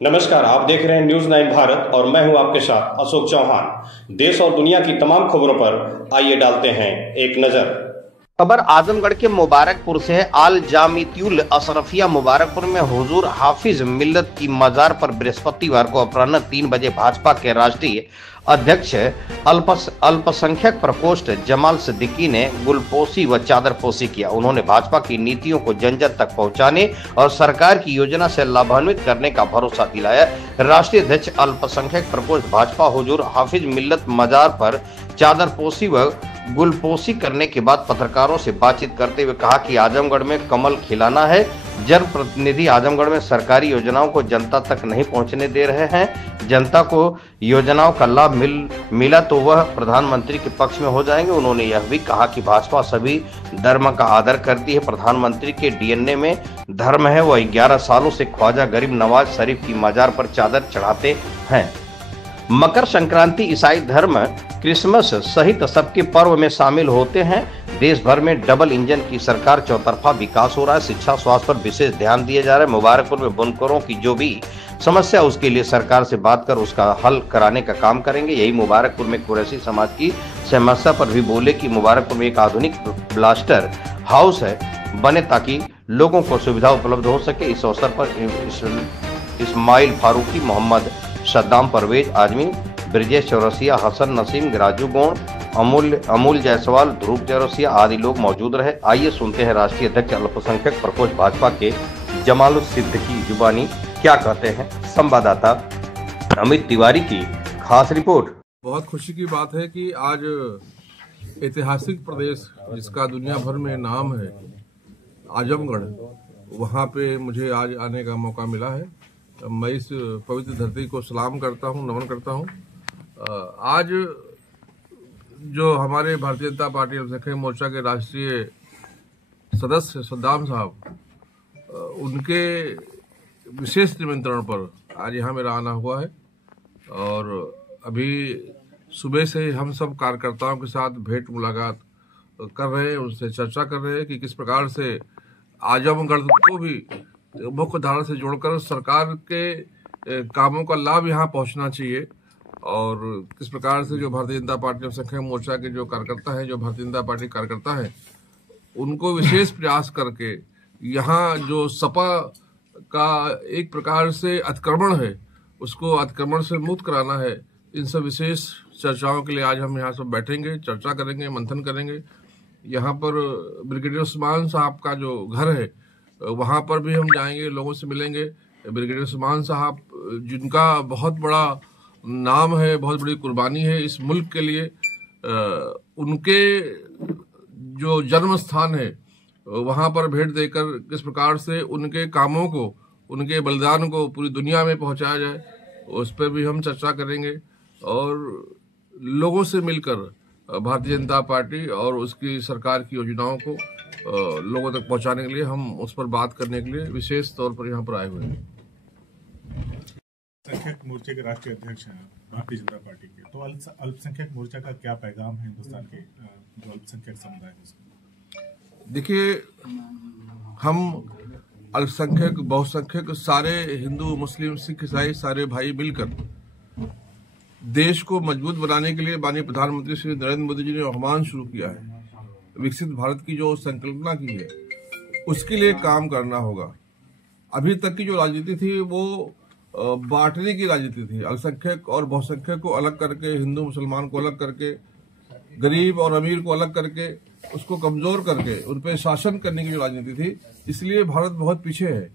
नमस्कार, आप देख रहे हैं न्यूज 9 भारत और मैं हूं आपके साथ अशोक चौहान। देश और दुनिया की तमाम खबरों पर आइए डालते हैं एक नजर। खबर आजमगढ़ के मुबारकपुर से है। आल जामियतुल अशरफिया मुबारकपुर में हुजूर हाफिज मिल्लत की मजार पर बृहस्पतिवार को अपराह्न 3 बजे भाजपा के राष्ट्रीय अध्यक्ष अल्पसंख्यक प्रकोष्ठ जमाल सिद्दीकी ने गुलपोशी व चादरपोशी किया। उन्होंने भाजपा की नीतियों को जन जन तक पहुंचाने और सरकार की योजना से लाभान्वित करने का भरोसा दिलाया। राष्ट्रीय अध्यक्ष अल्पसंख्यक प्रकोष्ठ भाजपा हुजूर हाफिज मिल्लत मजार पर चादरपोशी व गुलपोशी करने के बाद पत्रकारों से बातचीत करते हुए कहा कि आजमगढ़ में कमल खिलाना है। जनप्रतिनिधि आजमगढ़ में सरकारी योजनाओं को जनता तक नहीं पहुंचने दे रहे हैं। जनता को योजनाओं का लाभ मिला तो वह प्रधानमंत्री के पक्ष में हो जाएंगे। उन्होंने यह भी कहा कि भाजपा सभी धर्म का आदर करती है। प्रधानमंत्री के डीएनए में धर्म है। वह 11 सालों से ख्वाजा गरीब नवाज शरीफ की मजार पर चादर चढ़ाते हैं। मकर संक्रांति ईसाई धर्म क्रिसमस सहित सबके पर्व में शामिल होते हैं। देश भर में डबल इंजन की सरकार चौतरफा विकास हो रहा है। शिक्षा स्वास्थ्य पर विशेष ध्यान दिया जा रहा है। मुबारकपुर में बुनकरों की जो भी समस्या उसके लिए सरकार से बात कर उसका हल कराने का काम करेंगे। यही मुबारकपुर में कुरैशी समाज की समस्या पर भी बोले कि मुबारकपुर में एक आधुनिक ब्लास्टर हाउस है बने ताकि लोगों को सुविधा उपलब्ध हो सके। इस अवसर पर इस्माइल फारूकी, मोहम्मद सद्दाम परवेज आजमी, ब्रिजेश चौरसिया, हसन नसीम, राजू गोण, अमूल जायसवाल, ध्रुव चौरसिया आदि लोग मौजूद रहे। आइए सुनते हैं राष्ट्रीय अध्यक्ष अल्पसंख्यक प्रकोष्ठ भाजपा के जमाल सिद्दीकी जुबानी क्या कहते हैं। संवाददाता अमित तिवारी की खास रिपोर्ट। बहुत खुशी की बात है कि आज ऐतिहासिक प्रदेश जिसका दुनिया भर में नाम है आजमगढ़, वहाँ पे मुझे आज आने का मौका मिला है। मैं इस पवित्र धरती को सलाम करता हूँ, नमन करता हूँ। आज जो हमारे भारतीय जनता पार्टी अल्पसंख्यक मोर्चा के राष्ट्रीय सदस्य सद्दाम साहब, उनके विशेष निमंत्रण पर आज यहाँ मेरा आना हुआ है और अभी सुबह से हम सब कार्यकर्ताओं के साथ भेंट मुलाकात कर रहे हैं, उनसे चर्चा कर रहे हैं कि किस प्रकार से आजमगढ़ को भी मुख्य धारा से जोड़कर सरकार के कामों का लाभ यहाँ पहुँचना चाहिए और किस प्रकार से जो भारतीय जनता पार्टी अल्पसंख्यक मोर्चा के जो कार्यकर्ता हैं, जो भारतीय जनता पार्टी कार्यकर्ता हैं, उनको विशेष प्रयास करके यहाँ जो सपा का एक प्रकार से अतिक्रमण है उसको अतिक्रमण से मुक्त कराना है। इन सब विशेष चर्चाओं के लिए आज हम यहाँ सब बैठेंगे, चर्चा करेंगे, मंथन करेंगे। यहाँ पर ब्रिगेडियर उस्मान साहब का जो घर है वहाँ पर भी हम जाएंगे, लोगों से मिलेंगे। ब्रिगेडियर उस्मान साहब जिनका बहुत बड़ा नाम है, बहुत बड़ी कुर्बानी है इस मुल्क के लिए, उनके जो जन्म स्थान है वहाँ पर भेंट देकर किस प्रकार से उनके कामों को, उनके बलिदान को पूरी दुनिया में पहुँचाया जाए, उस पर भी हम चर्चा करेंगे। और लोगों से मिलकर भारतीय जनता पार्टी और उसकी सरकार की योजनाओं को लोगों तक पहुंचाने के लिए हम उस पर बात करने के लिए विशेष तौर पर यहाँ पर आए हुए हैं। अल्पसंख्यक मोर्चे के राष्ट्रीय अध्यक्ष हैं भारतीय जनता पार्टी के, तो अल्पसंख्यक मोर्चा का क्या पैगाम है हिंदुस्तान के जो अल्पसंख्यक समुदाय है? देखिए, हम अल्पसंख्यक, बहुसंख्यक सारे हिंदू, मुस्लिम, सिख, ईसाई सारे भाई मिलकर देश को मजबूत बनाने के लिए माननीय प्रधानमंत्री श्री नरेंद्र मोदी जी ने आह्वान शुरू किया है। विकसित भारत की जो संकल्पना की है उसके लिए काम करना होगा। अभी तक की जो राजनीति थी वो बांटने की राजनीति थी। अल्पसंख्यक और बहुसंख्यक को अलग करके, हिंदू मुसलमान को अलग करके, गरीब और अमीर को अलग करके, उसको कमजोर करके उन पर शासन करने की जो राजनीति थी, इसलिए भारत बहुत पीछे है।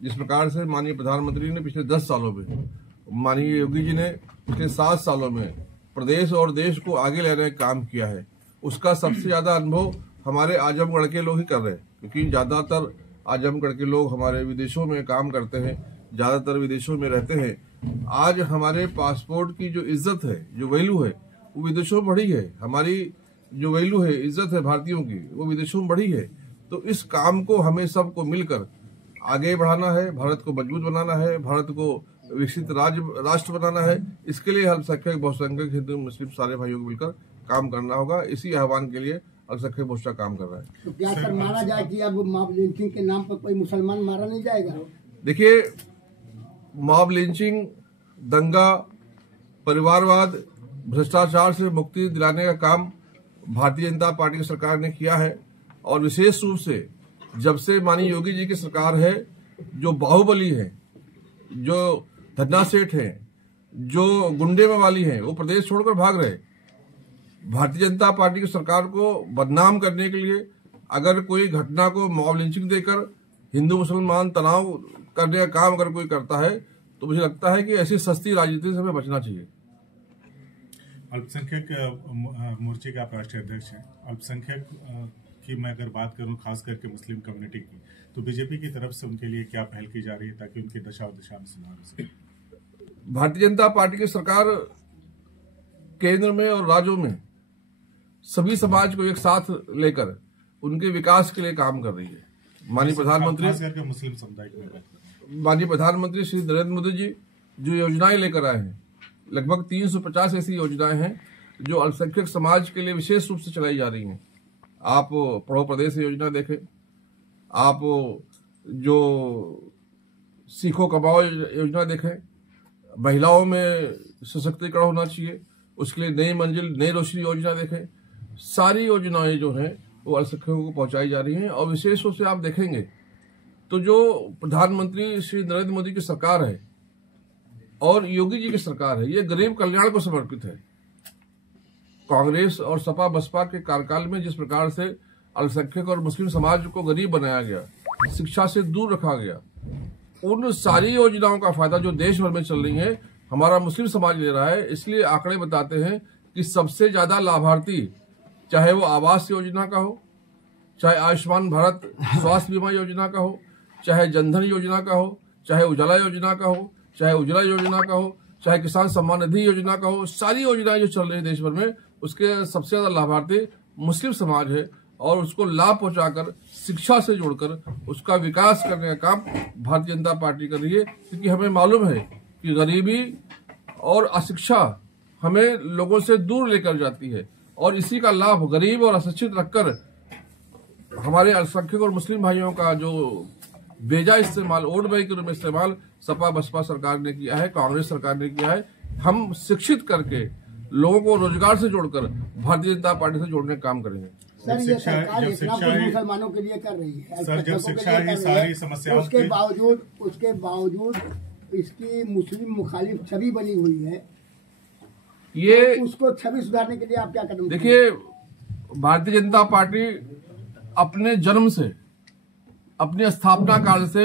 जिस प्रकार से माननीय प्रधानमंत्री ने पिछले 10 सालों में, माननीय योगी जी ने पिछले 7 सालों में प्रदेश और देश को आगे लेने का काम किया है, उसका सबसे ज्यादा अनुभव हमारे आजमगढ़ के लोग ही कर रहे हैं। क्योंकि ज्यादातर आजमगढ़ के लोग हमारे विदेशों में काम करते हैं, ज्यादातर विदेशों में रहते हैं। आज हमारे पासपोर्ट की जो इज्जत है, जो वैल्यू है, वो विदेशों में बढ़ी है। हमारी जो वैल्यू है, इज्जत है भारतीयों की, वो विदेशों में बढ़ी है। तो इस काम को हमें सबको मिलकर आगे बढ़ाना है, भारत को मजबूत बनाना है, भारत को विकसित राष्ट्र बनाना है। इसके लिए अल्पसंख्यक, बहुसंख्यक, हिंदू, मुस्लिम सारे भाइयों को मिलकर काम करना होगा। इसी आह्वान के लिए अल्पसंख्यक मोर्चा काम कर रहा है। तो क्या सर माना जाए कि अब मॉब लिंचिंग के नाम पर कोई मुसलमान मारा नहीं जाएगा? देखिए, मॉब लिंचिंग, दंगा, परिवारवाद, भ्रष्टाचार से मुक्ति दिलाने का काम भारतीय जनता पार्टी की सरकार ने किया है। और विशेष रूप से जब से माननीय योगी जी की सरकार है, जो बाहुबली है, जो धन्ना सेठ है, जो गुंडे मवाली हैं, वो प्रदेश छोड़कर भाग रहे। भारतीय जनता पार्टी की सरकार को बदनाम करने के लिए अगर कोई घटना को मॉब लिंचिंग देकर हिंदू मुसलमान तनाव करने का काम अगर कोई करता है, तो मुझे लगता है कि ऐसी सस्ती राजनीति से हमें बचना चाहिए। अल्पसंख्यक मोर्चे के आप राष्ट्रीय अध्यक्ष हैं। अल्पसंख्यक की मैं अगर बात करूं, खास करके मुस्लिम कम्युनिटी की, तो बीजेपी की तरफ से उनके लिए क्या पहल की जा रही है ताकि उनकी दशा और दिशा में सुधार हो सके? भारतीय जनता पार्टी की सरकार केंद्र में और राज्यों में सभी समाज को एक साथ लेकर उनके विकास के लिए काम कर रही है। माननीय प्रधानमंत्री, खास करके मुस्लिम समुदाय की बात करें, माननीय प्रधानमंत्री श्री नरेंद्र मोदी जी जो योजनाएं लेकर आए हैं, लगभग 350 ऐसी योजनाएं हैं जो अल्पसंख्यक समाज के लिए विशेष रूप से चलाई जा रही हैं। आप पढ़ो प्रदेश योजना देखें, आप जो सीखो कमाओ योजना देखें, महिलाओं में सशक्तिकरण होना चाहिए, उसके लिए नई मंजिल नई रोशनी योजना देखें। सारी योजनाएं जो हैं वो अल्पसंख्यकों को पहुंचाई जा रही हैं। और विशेष रूप से आप देखेंगे तो जो प्रधानमंत्री श्री नरेंद्र मोदी की सरकार है और योगी जी की सरकार है, ये गरीब कल्याण को समर्पित है। कांग्रेस और सपा बसपा के कार्यकाल में जिस प्रकार से अल्पसंख्यक और मुस्लिम समाज को गरीब बनाया गया, शिक्षा से दूर रखा गया, उन सारी योजनाओं का फायदा जो देश भर में चल रही है हमारा मुस्लिम समाज ले रहा है। इसलिए आंकड़े बताते हैं कि सबसे ज्यादा लाभार्थी, चाहे वो आवास योजना का हो, चाहे आयुष्मान भारत स्वास्थ्य बीमा योजना का हो, चाहे जनधन योजना का हो, चाहे उजाला योजना का हो, चाहे उज्ज्वला योजना का हो, चाहे किसान सम्मान निधि योजना का हो, सारी योजनाएं जो चल रही है देश भर में, उसके सबसे ज्यादा लाभार्थी मुस्लिम समाज है। और उसको लाभ पहुंचाकर, शिक्षा से जोड़कर उसका विकास करने का काम भारतीय जनता पार्टी कर रही है। क्योंकि हमें मालूम है कि गरीबी और अशिक्षा हमें लोगों से दूर लेकर जाती है, और इसी का लाभ गरीब और अशिक्षित रखकर हमारे अल्पसंख्यक और मुस्लिम भाइयों का जो बेजा इस्तेमाल, वोट बैंक के रूप में इस्तेमाल सपा बसपा सरकार ने किया है, कांग्रेस सरकार ने किया है। हम शिक्षित करके लोगों को रोजगार से जोड़कर भारतीय जनता पार्टी से जोड़ने का काम करेंगे। सर, ये सरकार इतना कुछ मुसलमानों के लिए कर रही है, सर, जब शिक्षा ही सारी समस्याओं उसके बावजूद इसकी मुस्लिम मुखालिफ छवि बनी हुई है। ये उसको छवि सुधारने के लिए आप क्या कदम? देखिए, भारतीय जनता पार्टी अपने जन्म से, अपने स्थापना काल से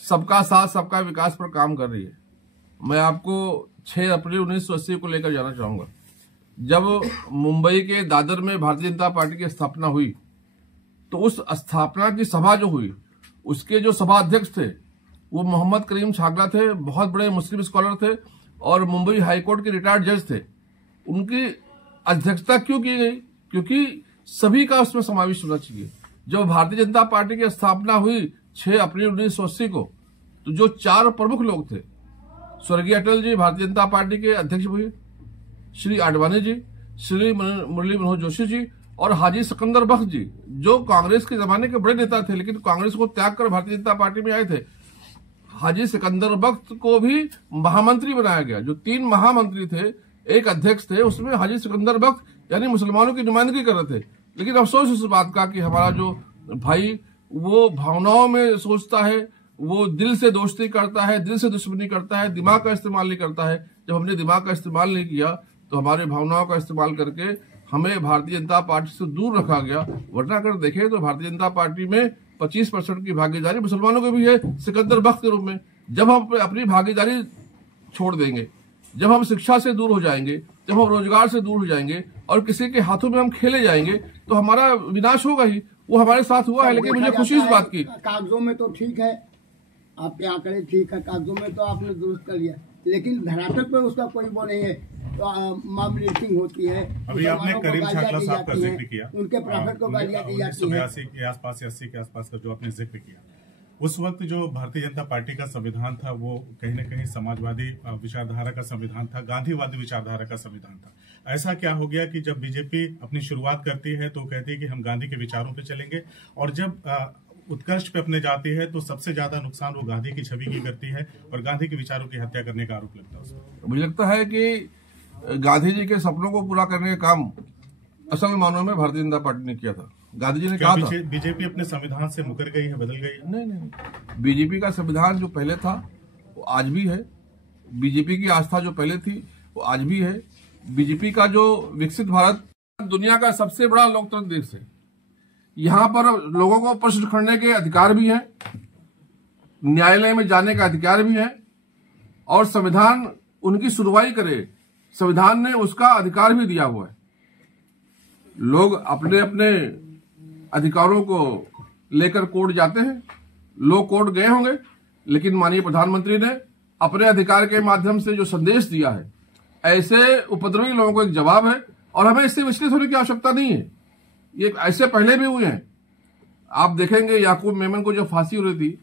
सबका साथ सबका विकास पर काम कर रही है। मैं आपको 6 अप्रैल 1980 को लेकर जाना चाहूंगा। जब मुंबई के दादर में भारतीय जनता पार्टी की स्थापना हुई, तो उस स्थापना की सभा जो हुई, उसके जो सभा अध्यक्ष थे वो मोहम्मद करीम छागला थे, बहुत बड़े मुस्लिम स्कॉलर थे और मुंबई हाईकोर्ट के रिटायर्ड जज थे। उनकी अध्यक्षता क्यों की गई? क्योंकि सभी का उसमें समावेश होना चाहिए। जब भारतीय जनता पार्टी की स्थापना हुई 6 अप्रैल 1980 को, तो जो 4 प्रमुख लोग थे, स्वर्गीय अटल जी भारतीय जनता पार्टी के अध्यक्ष हुए, श्री आडवाणी जी, श्री मुरली मनोहर जोशी जी और हाजी सिकंदर बख्श जी, जो कांग्रेस के जमाने के बड़े नेता थे लेकिन कांग्रेस को त्याग कर भारतीय जनता पार्टी में आए थे। हाजी सिकंदर बख्श को भी महामंत्री बनाया गया। जो 3 महामंत्री थे, एक अध्यक्ष थे, उसमें हाजी सिकंदर बख्श यानी मुसलमानों की नुमाइंदगी कर रहे थे। लेकिन अफसोस इस बात का कि हमारा जो भाई वो भावनाओं में सोचता है, वो दिल से दोस्ती करता है, दिल से दुश्मनी करता है, दिमाग का इस्तेमाल नहीं करता है। जब हमने दिमाग का इस्तेमाल नहीं किया तो हमारे भावनाओं का इस्तेमाल करके हमें भारतीय जनता पार्टी से दूर रखा गया। वरना अगर देखें तो भारतीय जनता पार्टी में 25% की भागीदारी मुसलमानों की भी है, सिकंदर बख्श के रूप में। जब हम अपनी भागीदारी छोड़ देंगे, जब हम शिक्षा से दूर हो जाएंगे, जब हम रोजगार से दूर हो जाएंगे और किसी के हाथों में हम खेले जाएंगे, तो हमारा विनाश होगा ही। वो हमारे साथ हुआ है। लेकिन मुझे खुशी इस बात की, कागजों में तो ठीक है, आपके आंकड़े ठीक है, कागजों में तो आपने दुरुस्त कर लिया, लेकिन धरातल पर उसका कोई वो नहीं है। तो मॉब लिंचिंग होती है। अभी आपने करीम छागला साहब का जिक्र किया, उनके प्रॉफिट को गालियां दी जाती है। 1982 के आसपास, 80 के आसपास का जो आपने जिक्र किया, उस वक्त जो भारतीय जनता पार्टी का संविधान था वो कहीं न कहीं समाजवादी विचारधारा का संविधान था, गांधीवादी विचारधारा का संविधान था। ऐसा क्या हो गया कि जब बीजेपी अपनी शुरुआत करती है तो कहती है कि हम गांधी के विचारों पे चलेंगे, और जब उत्कर्ष पे अपने जाती है तो सबसे ज्यादा नुकसान वो गांधी की छवि की करती है और गांधी के विचारों की हत्या करने का आरोप लगता है उसको। मुझे लगता है कि गांधी जी के सपनों को पूरा करने का काम असल मानों में भारतीय जनता पार्टी ने किया था। गांधी जी ने कहा था बीजेपी अपने संविधान से मुकर गई है, बदल गई है? नहीं, बीजेपी का संविधान जो पहले था वो आज भी है। बीजेपी की आस्था जो पहले थी वो आज भी है। बीजेपी का जो विकसित भारत दुनिया का सबसे बड़ा लोकतंत्र देश है। यहाँ पर लोगों को प्रश्न करने के अधिकार भी है, न्यायालय में जाने का अधिकार भी है और संविधान उनकी सुनवाई करे, संविधान ने उसका अधिकार भी दिया हुआ है। लोग अपने अपने अधिकारों को लेकर कोर्ट जाते हैं, लोग कोर्ट गए होंगे, लेकिन माननीय प्रधानमंत्री ने अपने अधिकार के माध्यम से जो संदेश दिया है, ऐसे उपद्रवी लोगों को एक जवाब है और हमें इससे विचलित होने की आवश्यकता नहीं है। ये ऐसे पहले भी हुए हैं। आप देखेंगे याकूब मेमन को जो फांसी हो रही थी,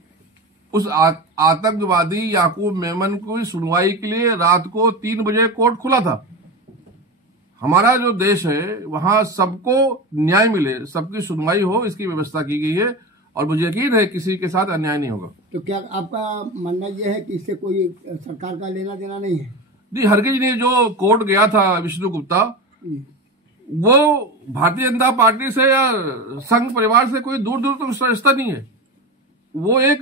उस आतंकवादी याकूब मेमन को सुनवाई के लिए रात को 3 बजे कोर्ट खुला था। हमारा जो देश है वहां सबको न्याय मिले, सबकी सुनवाई हो, इसकी व्यवस्था की गई है और मुझे यकीन है किसी के साथ अन्याय नहीं होगा। तो क्या आपका मानना यह है कि इससे कोई सरकार का लेना देना नहीं है? जी, हरगिज नहीं। जो कोर्ट गया था विष्णु गुप्ता, वो भारतीय जनता पार्टी से या संघ परिवार से कोई दूर दूर तक रिश्ता नहीं है। वो एक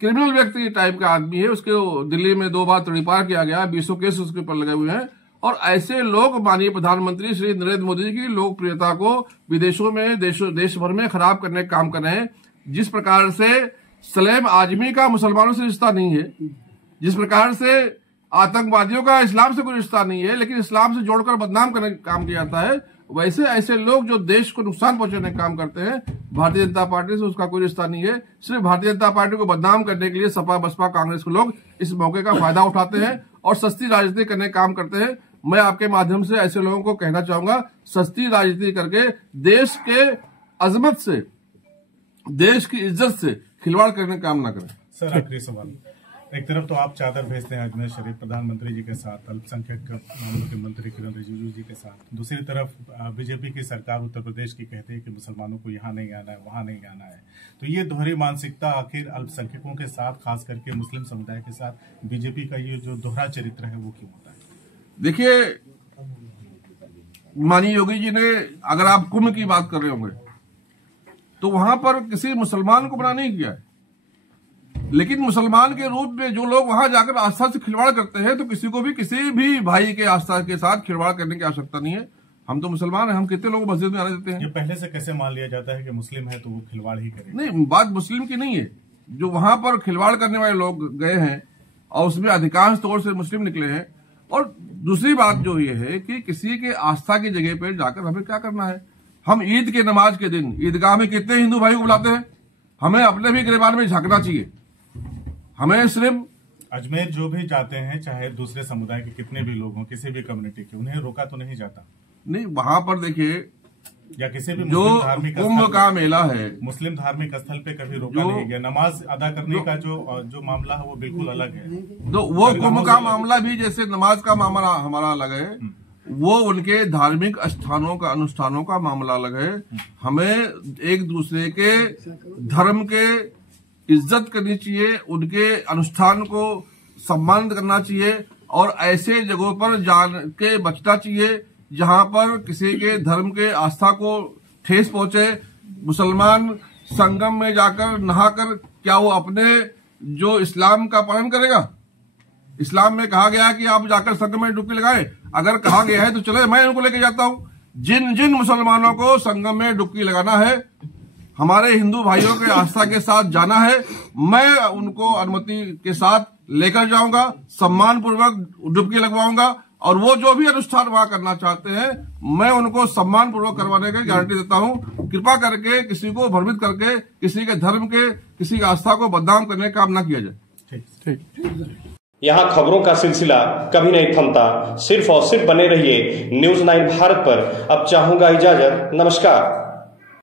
क्रिमिनल व्यक्ति टाइप का आदमी है। उसके दिल्ली में 2 बार तड़ीपार किया गया, 20 केस उसके ऊपर लगे हुए हैं और ऐसे लोग माननीय प्रधानमंत्री श्री नरेंद्र मोदी की लोकप्रियता को विदेशों में देश भर में खराब करने का काम कर रहे हैं। जिस प्रकार से सलेम आजमी का मुसलमानों से रिश्ता नहीं है, जिस प्रकार से आतंकवादियों का इस्लाम से कोई रिश्ता नहीं है, लेकिन इस्लाम से जोड़कर बदनाम करने का काम किया जाता है, वैसे ऐसे लोग जो देश को नुकसान पहुंचाने का काम करते हैं, भारतीय जनता पार्टी से उसका कोई रिश्ता नहीं है। सिर्फ भारतीय जनता पार्टी को बदनाम करने के लिए सपा बसपा कांग्रेस के लोग इस मौके का फायदा उठाते हैं और सस्ती राजनीति करने का काम करते हैं। मैं आपके माध्यम से ऐसे लोगों को कहना चाहूंगा, सस्ती राजनीति करके देश के अजमत से, देश की इज्जत से खिलवाड़ करने का काम ना करें। सर, आखिरी सवाल। एक तरफ तो आप चादर भेजते हैं अजमेर शरीफ प्रधानमंत्री जी के साथ, अल्पसंख्यक मामलों के मंत्री किरण रिजिजू जी के साथ, दूसरी तरफ बीजेपी की सरकार उत्तर प्रदेश की कहती है कि मुसलमानों को यहाँ नहीं आना है, वहां नहीं आना है। तो ये दोहरी मानसिकता आखिर अल्पसंख्यकों के साथ, खास करके मुस्लिम समुदाय के साथ बीजेपी का ये जो दोहरा चरित्र है वो क्यों होता है? देखिए, माननीय योगी जी ने, अगर आप कुंभ की बात कर रहे होंगे, तो वहां पर किसी मुसलमान को मना नहीं किया है, लेकिन मुसलमान के रूप में जो लोग वहां जाकर आस्था से खिलवाड़ करते हैं, तो किसी को भी किसी भी भाई के आस्था के साथ खिलवाड़ करने की आवश्यकता नहीं है। हम तो मुसलमान हैं, हम कितने लोग मस्जिद में आने देते हैं? ये पहले से कैसे मान लिया जाता है कि मुस्लिम है तो वो खिलवाड़ ही करे? नहीं, बात मुस्लिम की नहीं है। जो वहां पर खिलवाड़ करने वाले लोग गए हैं और उसमें अधिकांश तौर से मुस्लिम निकले हैं। और दूसरी बात जो ये है कि किसी के आस्था की जगह पर जाकर हमें क्या करना है? हम ईद के नमाज के दिन ईदगाह में कितने हिंदू भाई को बुलाते हैं? हमें अपने भी गिरबान में झांकना चाहिए। हमें सिर्फ अजमेर जो भी जाते हैं, चाहे दूसरे समुदाय के कितने भी लोग हों, किसी भी कम्युनिटी के, उन्हें रोका तो नहीं जाता? नहीं, वहां पर देखिए, या किसी भी जो कुंभ का मेला है, मुस्लिम धार्मिक स्थल पे कभी रोका नहीं गया। नमाज अदा करने का जो मामला है वो बिल्कुल अलग है। तो वो कुंभ का मामला भी जैसे नमाज का मामला हमारा अलग है, वो उनके धार्मिक स्थानों का, अनुष्ठानों का मामला अलग है। हमें एक दूसरे के धर्म के इज्जत करनी चाहिए, उनके अनुष्ठान को सम्मान करना चाहिए और ऐसे जगहों पर जान के बचना चाहिए जहां पर किसी के धर्म के आस्था को ठेस पहुंचे। मुसलमान संगम में जाकर नहाकर क्या वो अपने जो इस्लाम का पालन करेगा? इस्लाम में कहा गया है कि आप जाकर संगम में डुबकी लगाएं। अगर कहा गया है तो चले, मैं उनको लेके जाता हूं। जिन जिन मुसलमानों को संगम में डुबकी लगाना है, हमारे हिंदू भाइयों के आस्था के साथ जाना है, मैं उनको अनुमति के साथ लेकर जाऊंगा, सम्मान पूर्वक डुबकी लगवाऊंगा और वो जो भी अनुष्ठान वहां करना चाहते हैं, मैं उनको सम्मान पूर्वक करवाने की गारंटी देता हूं। कृपा करके किसी को भ्रमित करके किसी के धर्म के, किसी की आस्था को बदनाम करने का काम न किया जाए। ठीक। यहाँ खबरों का सिलसिला कभी नहीं थमता। सिर्फ और सिर्फ बने रहिए न्यूज़ 9 भारत पर। अब चाहूंगा इजाजत। नमस्कार।